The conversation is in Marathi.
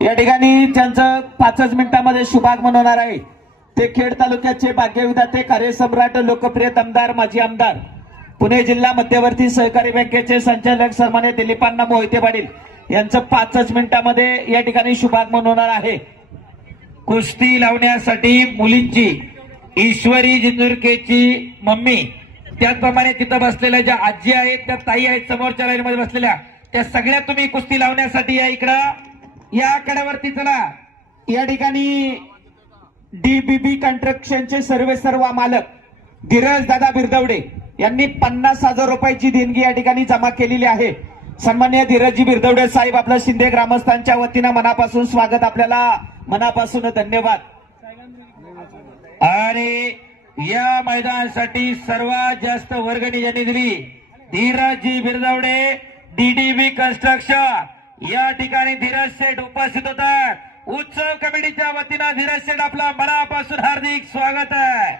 या ठिकाणी त्यांचं 5 मिनिटांमध्ये शुभागमन होणार आहे। ते खेड तालुक्याचे भाग्यविधाते, कार्यसम्राट, लोकप्रिय आमदार, माजी आमदार, पुणे जिल्हा मध्यवर्ती सहकारी बँकेचे संचालक सन्मान्य दिलीपांना मोहिते पाटील यांचं 5 मिनिटांमध्ये या ठिकाणी शुभागमन होणार आहे। कुस्ती लावण्यासाठी मुलींची ईश्वरी जिंजुरकेची मम्मी, त्याचप्रमाणे तिथं बसलेल्या ज्या आजी आहेत, त्या ताई आहेत समोरच्या लाईन मध्ये बसलेल्या, त्या सगळ्या तुम्ही कुस्ती लावण्यासाठी या इकडं या कड्यावरती चला। या ठिकाणी डीबीबी कंस्ट्रक्शनचे सर्व मालक धीरज दादा बिरदवडे यांनी 50,000 रुपयाची देणगी या ठिकाणी जमा केलेली आहे। सन्माननीय धीरजजी बिरदवडे साहेब, आपलं शिंदे ग्रामस्थांच्या वतीनं मनापासून स्वागत, आपल्याला मनापासून धन्यवाद। आणि या मैदानासाठी सर्वात जास्त वर्गणी ज्यांनी दिली धीरजजी बिरदवडे, डीडीबी कंस्ट्रक्शन, या ठिकाणी धीरज शेठ उपस्थित होतात। उत्सव कमिटीच्या वतीनं धीरज शेठ, आपला मनापासून हार्दिक स्वागत आहे।